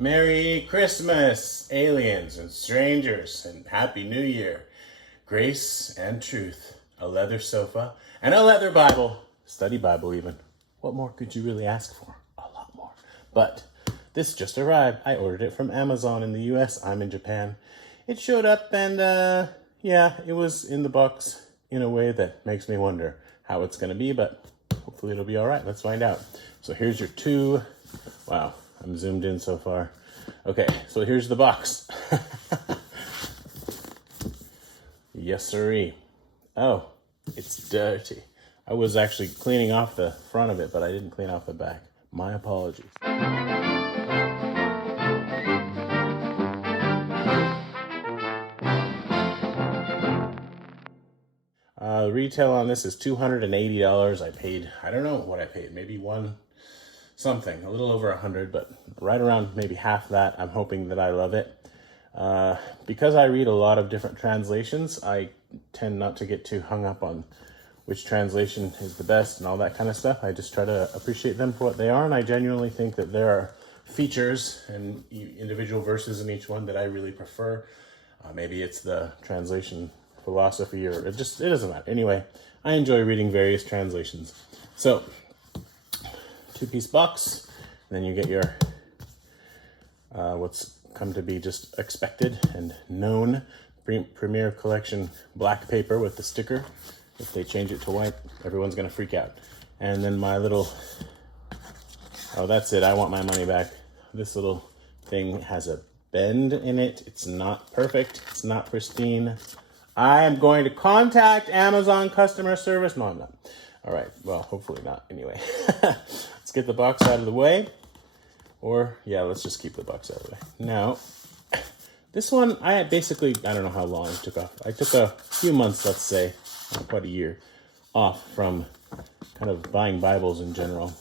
Merry Christmas, aliens and strangers, and Happy New Year. Grace and truth, a leather sofa, and a leather Bible, study Bible even. What more could you really ask for? A lot more. But this just arrived. I ordered it from Amazon in the US. I'm in Japan. It showed up and yeah, it was in the box in a way that makes me wonder how it's going to be, but hopefully it'll be all right. Let's find out. So here's your two. Wow, I'm zoomed in so far. Okay, so here's the box. Yes, sirree. Oh, it's dirty. I was actually cleaning off the front of it, but I didn't clean off the back. My apologies. Retail on this is $280. I paid, I don't know what I paid, maybe something, a little over 100, but right around maybe half that. I'm hoping that I love it. Because I read a lot of different translations, I tend not to get too hung up on which translation is the best and all that kind of stuff. I just try to appreciate them for what they are, and I genuinely think that there are features and individual verses in each one that I really prefer. Maybe it's the translation philosophy, or it doesn't matter. Anyway, I enjoy reading various translations. So, two-piece box, then you get your what's come to be just expected and known Premier Collection black paper with the sticker. If they change it to white, everyone's gonna freak out. And then my little, oh, that's it, I want my money back. This little thing has a bend in it. It's not perfect, it's not pristine. I am going to contact Amazon customer service. No, I'm not. All right, well, hopefully not. Anyway, let's get the box out of the way. Or, yeah, let's just keep the box out of the way. Now, this one, I don't know how long it took off. I took a few months, let's say, quite a year, off from kind of buying Bibles in general.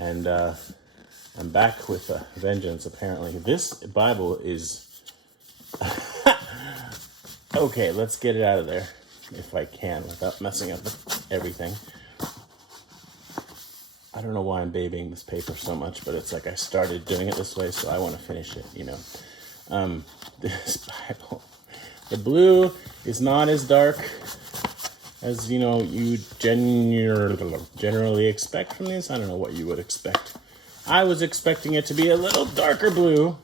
And I'm back with a vengeance, apparently. This Bible is... Okay, let's get it out of there, if I can, without messing up everything. I don't know why I'm babying this paper so much, but it's like I started doing it this way, so I want to finish it, you know. This Bible, the blue is not as dark as, you know, you generally expect from these. I don't know what you would expect. I was expecting it to be a little darker blue.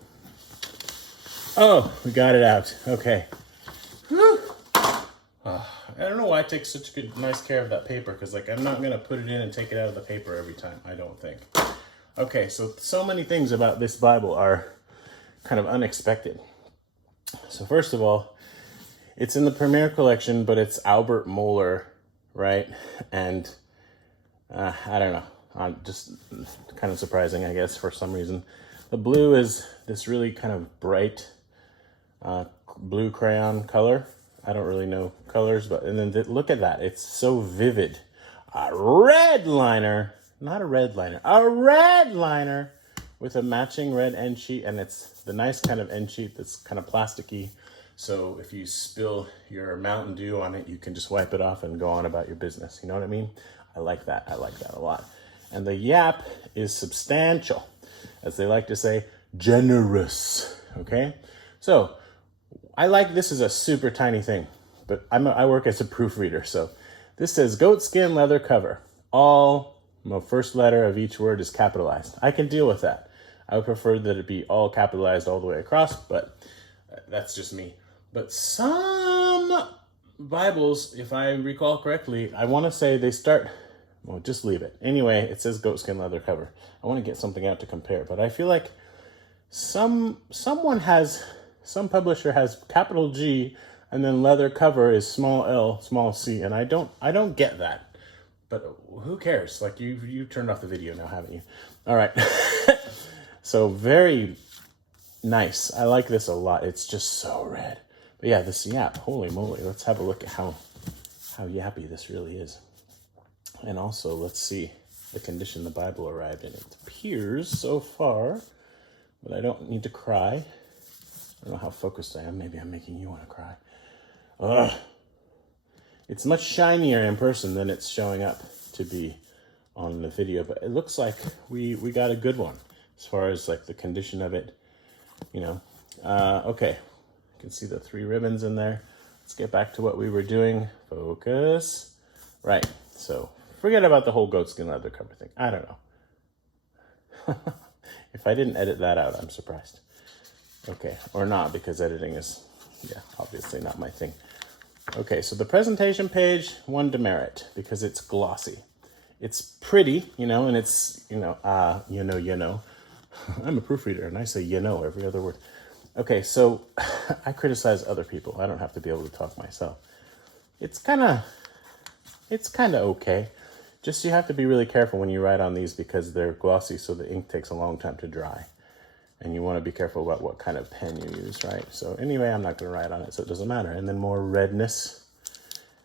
Oh, we got it out. Okay. Whew. I don't know why I take such nice care of that paper, because like I'm not gonna put it in and take it out of the paper every time, I don't think. Okay, so many things about this Bible are kind of unexpected. So first of all, it's in the Premier Collection, but it's Albert Mohler, right? And I don't know, just kind of surprising, I guess, for some reason. The blue is this really kind of bright blue crayon color. I don't really know colors, but and then look at that. It's so vivid. A red liner, not a red liner, a red liner with a matching red end sheet, and it's the nice kind of end sheet that's kind of plasticky. So if you spill your Mountain Dew on it, you can just wipe it off and go on about your business. You know what I mean? I like that. I like that a lot. And the yap is substantial, as they like to say, generous. Okay? So I like this is a super tiny thing, but I work as a proofreader. So this says goat skin leather cover. The first letter of each word is capitalized. I can deal with that. I would prefer that it be all capitalized all the way across, but that's just me. But some Bibles, if I recall correctly, I want to say they start, well, just leave it. Anyway, it says goat skin leather cover. I want to get something out to compare, but I feel like some publisher has capital G and then leather cover is small l, small c, and I don't get that. But who cares? Like you turned off the video now, haven't you? All right. So very nice. I like this a lot. It's just so red. But yeah, this yap, holy moly. Let's have a look at how yappy this really is. And also, let's see the condition the Bible arrived in. It appears so far, but I don't need to cry. I don't know how focused I am. Maybe I'm making you want to cry. Ugh. It's much shinier in person than it's showing up to be on the video, but it looks like we got a good one. as far as like the condition of it, you know. Okay, you can see the 3 ribbons in there. Let's get back to what we were doing. Focus. Right, so forget about the whole goatskin leather cover thing. I don't know. If I didn't edit that out, I'm surprised. Okay, or not, because editing is, yeah, obviously not my thing. Okay, so the presentation page, one demerit, because it's glossy. It's pretty, you know, and it's, you know. I'm a proofreader, and I say, you know, every other word. Okay, so I criticize other people. I don't have to be able to talk myself. It's kind of okay. Just you have to be really careful when you write on these because they're glossy, so the ink takes a long time to dry. And you want to be careful about what kind of pen you use, right? So anyway, I'm not going to write on it, so it doesn't matter. And then more redness.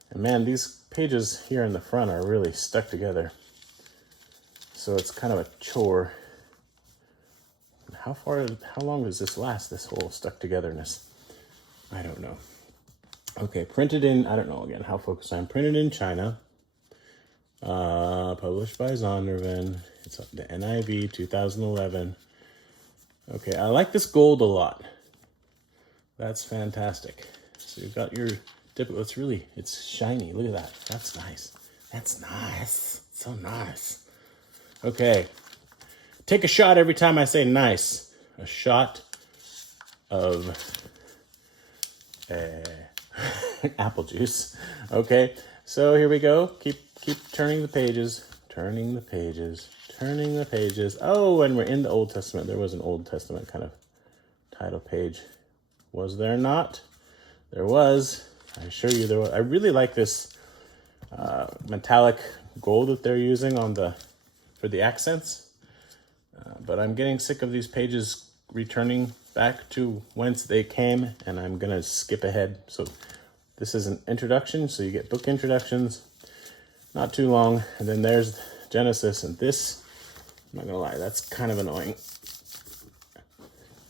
And man, these pages here in the front are really stuck together. So it's kind of a chore. How long does this last, this whole stuck togetherness? I don't know. Okay, printed in, I don't know again how focused I am. Printed in China. Published by Zondervan. It's the NIV 2011. Okay, I like this gold a lot. That's fantastic. So you've got your typical, it's shiny. Look at that. That's nice. That's nice. So nice. Okay. Take a shot every time I say nice. A shot of apple juice. Okay, so here we go. Keep turning the pages. Turning the pages. Turning the pages. Oh, and we're in the Old Testament. There was an Old Testament kind of title page. Was there not? There was. I assure you there was. I really like this metallic gold that they're using for the accents. But I'm getting sick of these pages returning back to whence they came, and I'm going to skip ahead. So this is an introduction, so you get book introductions, not too long, and then there's Genesis, and this, I'm not going to lie, that's kind of annoying.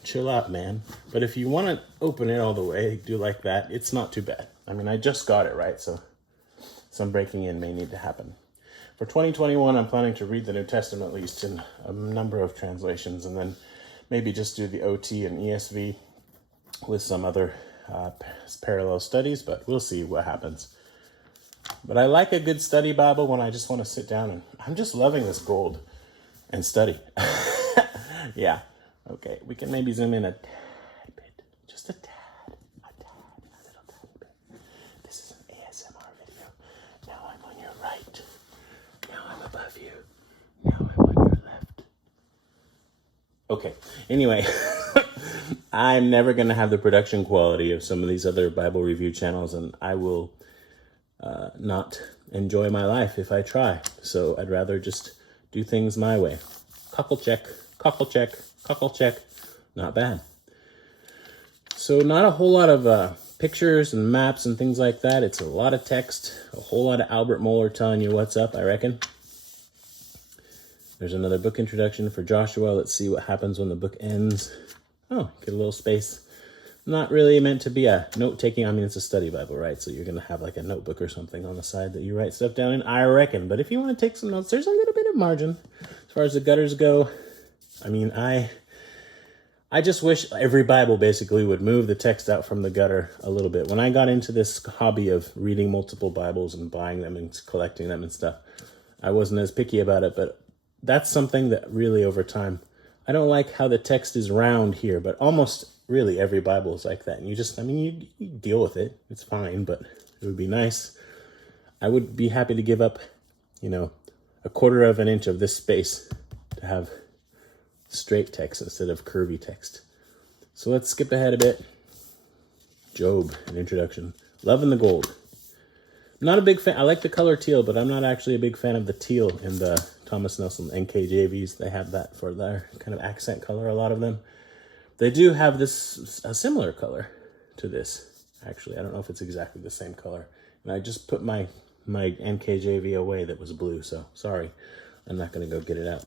Chill out, man. But if you want to open it all the way, do like that, it's not too bad. I mean, I just got it, right? So some breaking in may need to happen. For 2021, I'm planning to read the New Testament at least in a number of translations, and then maybe just do the OT and ESV with some other parallel studies, but we'll see what happens. But I like a good study Bible when I just want to sit down, and I'm just loving this gold and study. Yeah. Okay, we can maybe zoom in a tad bit, just a little tiny bit. This is an ASMR video. Now I'm on your right. Now I'm above you. Now I'm on your left. Okay, anyway, I'm never going to have the production quality of some of these other Bible review channels, and I will not enjoy my life if I try. So I'd rather just do things my way. Cockle check, cockle check, cockle check. Not bad. So not a whole lot of pictures and maps and things like that. It's a lot of text, a whole lot of Albert Mohler telling you what's up, I reckon. There's another book introduction for Joshua. Let's see what happens when the book ends. Oh, get a little space. Not really meant to be a note-taking. I mean, it's a study Bible, right? So you're going to have like a notebook or something on the side that you write stuff down in, I reckon. But if you want to take some notes, there's a little bit of margin. As far as the gutters go, I mean, I just wish every Bible basically would move the text out from the gutter a little bit. When I got into this hobby of reading multiple Bibles and buying them and collecting them and stuff, I wasn't as picky about it, but that's something that really over time, I don't like how the text is round here, but almost really every Bible is like that. And you deal with it. It's fine, but it would be nice. I would be happy to give up, a quarter of an inch of this space to have straight text instead of curvy text. So let's skip ahead a bit. Job, an introduction. Love and the Gold. I'm not a big fan. I like the color teal, but I'm not actually a big fan of the teal in the Thomas Nelson NKJVs. They have that for their kind of accent color, a lot of them. They do have a similar color to this. Actually, I don't know if it's exactly the same color. And I just put my NKJV away that was blue, so sorry. I'm not going to go get it out.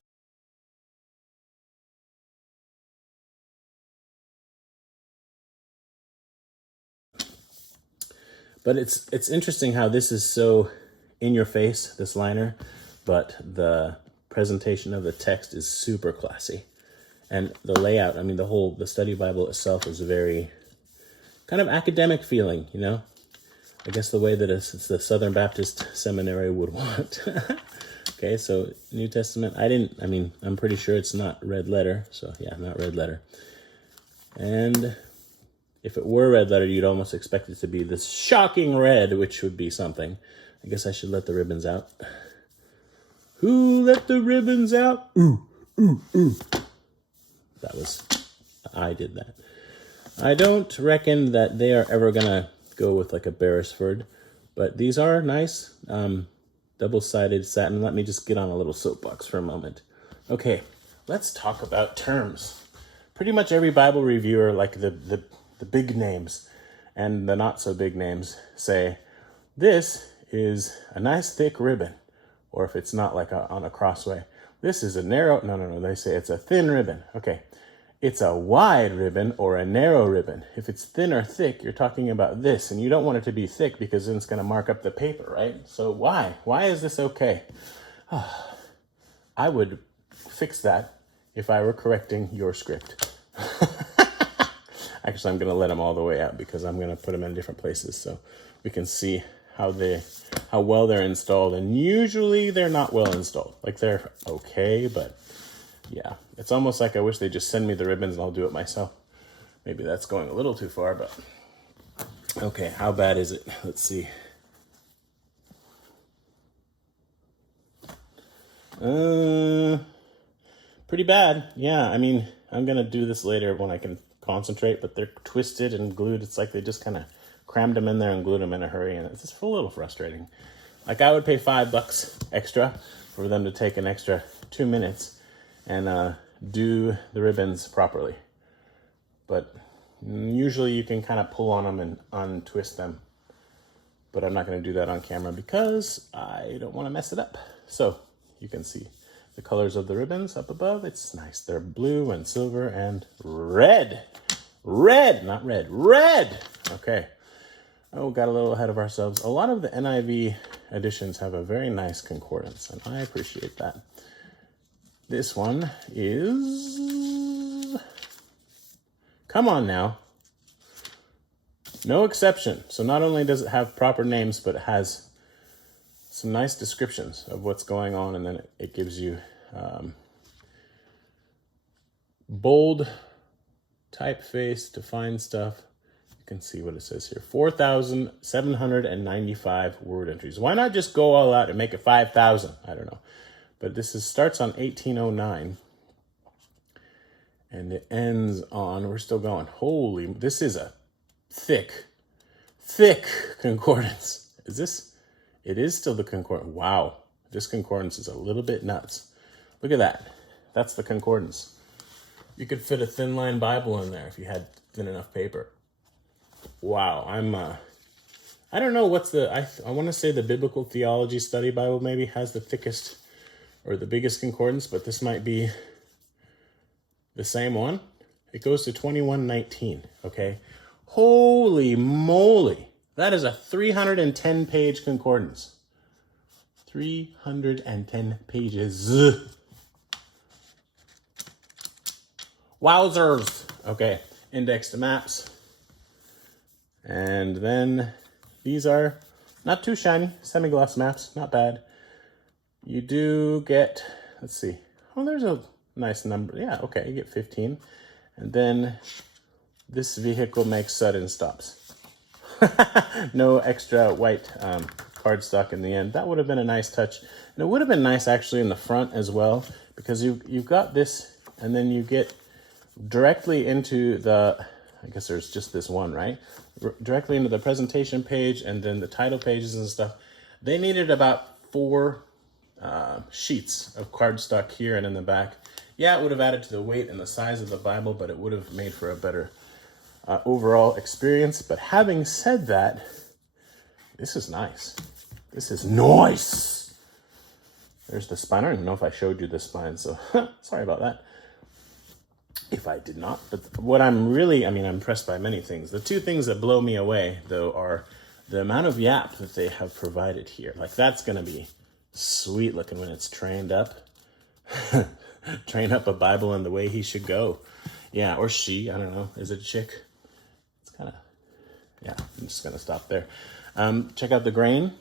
But it's interesting how this is so in your face, this liner, but the presentation of the text is super classy. And the layout, I mean, the study Bible itself is a very kind of academic feeling, you know? I guess the way that it's the Southern Baptist Seminary would want. Okay, so New Testament, I'm pretty sure it's not red letter. So yeah, not red letter. And if it were red letter, you'd almost expect it to be this shocking red, which would be something. I guess I should let the ribbons out. Who let the ribbons out? Ooh, ooh, ooh. I did that. I don't reckon that they are ever going to go with like a Beresford, but these are nice. Double-sided satin. Let me just get on a little soapbox for a moment. Okay, let's talk about terms. Pretty much every Bible reviewer, like the big names and the not so big names, say this is a nice thick ribbon, or if it's not like on a crossway, this is a narrow. No. They say it's a thin ribbon. Okay, it's a wide ribbon or a narrow ribbon. If it's thin or thick, you're talking about this, and you don't want it to be thick because then it's going to mark up the paper, right? So why? Why is this okay? I would fix that if I were correcting your script. Actually, I'm going to let them all the way out because I'm going to put them in different places so we can see how well they're installed. And usually they're not well installed. Like they're okay, but yeah, it's almost like I wish they just send me the ribbons and I'll do it myself. Maybe that's going a little too far, but okay, how bad is it? Let's see. Pretty bad. Yeah, I mean, I'm going to do this later when I can concentrate, but they're twisted and glued. It's like they just kind of crammed them in there and glued them in a hurry, and it's just a little frustrating. Like I would pay $5 extra for them to take an extra 2 minutes and do the ribbons properly. But usually you can kind of pull on them and untwist them. But I'm not going to do that on camera because I don't want to mess it up. So you can see the colors of the ribbons up above. It's nice. They're blue and silver and red. Red, not red. Red! Okay. Oh, got a little ahead of ourselves. A lot of the NIV editions have a very nice concordance, and I appreciate that. This one is... Come on now. No exception. So not only does it have proper names, but it has some nice descriptions of what's going on, and then it gives you bold typeface, defined stuff. You can see what it says here. 4,795 word entries. Why not just go all out and make it 5,000? I don't know. But this starts on 1809. And it ends on, we're still going. Holy, this is a thick concordance. Is this? It is still the concordance. Wow. This concordance is a little bit nuts. Look at that. That's the concordance. You could fit a thin line Bible in there if you had thin enough paper. Wow. I don't know what's I want to say the Biblical Theology Study Bible maybe has the thickest or the biggest concordance, but this might be the same one. It goes to 2119, okay? Holy moly. That is a 310 page concordance. 310 pages. Wowzers. Okay, indexed maps. And then these are not too shiny, semi-gloss maps, not bad. You do get, let's see. Oh, there's a nice number. Yeah, okay, you get 15. And then this vehicle makes sudden stops. No extra white cardstock in the end. That would have been a nice touch. And it would have been nice actually in the front as well, because you've got this, and then you get directly into the, I guess there's just this one, right? Directly into the presentation page and then the title pages and stuff. They needed about 4 sheets of cardstock here and in the back. Yeah, it would have added to the weight and the size of the Bible, but it would have made for a better overall experience. But having said that, this is nice. This is nice. There's the spine. I don't even know if I showed you the spine, so sorry about that. If I did not. But what I'm really, I'm impressed by many things. The 2 things that blow me away, though, are the amount of yap that they have provided here. Like, that's going to be sweet looking when it's trained up. train up a Bible in the way he should go. Yeah, or she, I don't know. Is it a chick? It's kind of, yeah, I'm just going to stop there. Check out the grain.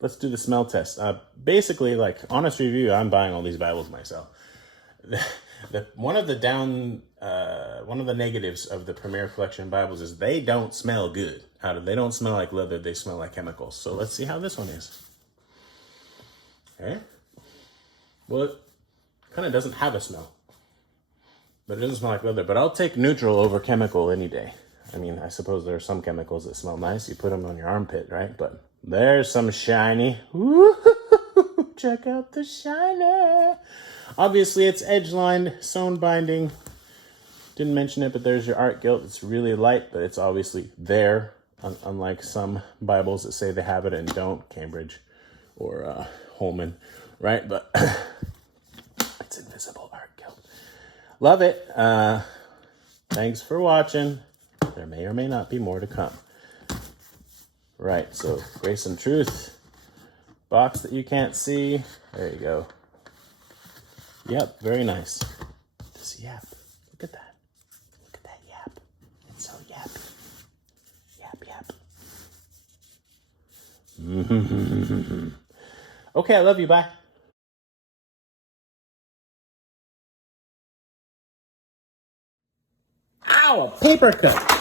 Let's do the smell test. Basically, like, honest review, I'm buying all these Bibles myself. One of the negatives of the Premier Collection Bibles is they don't smell good. They don't smell like leather, they smell like chemicals. So let's see how this one is. Okay. Well, it kind of doesn't have a smell, but it doesn't smell like leather. But I'll take neutral over chemical any day. I mean, I suppose there are some chemicals that smell nice. You put them on your armpit, right? But there's some shiny. Woo-hoo-hoo-hoo. Check out the shiny. Obviously, it's edge-lined, sewn binding. Didn't mention it, but there's your art gilt. It's really light, but it's obviously there, unlike some Bibles that say they have it and don't, Cambridge or Holman, right? But it's invisible art gilt. Love it. Thanks for watching. There may or may not be more to come. Right, so Grace and Truth. Box that you can't see. There you go. Yep, very nice. This yap. Look at that. Look at that yap. It's so yappy. Yap, yap. Okay, I love you. Bye. Ow, a paper cut.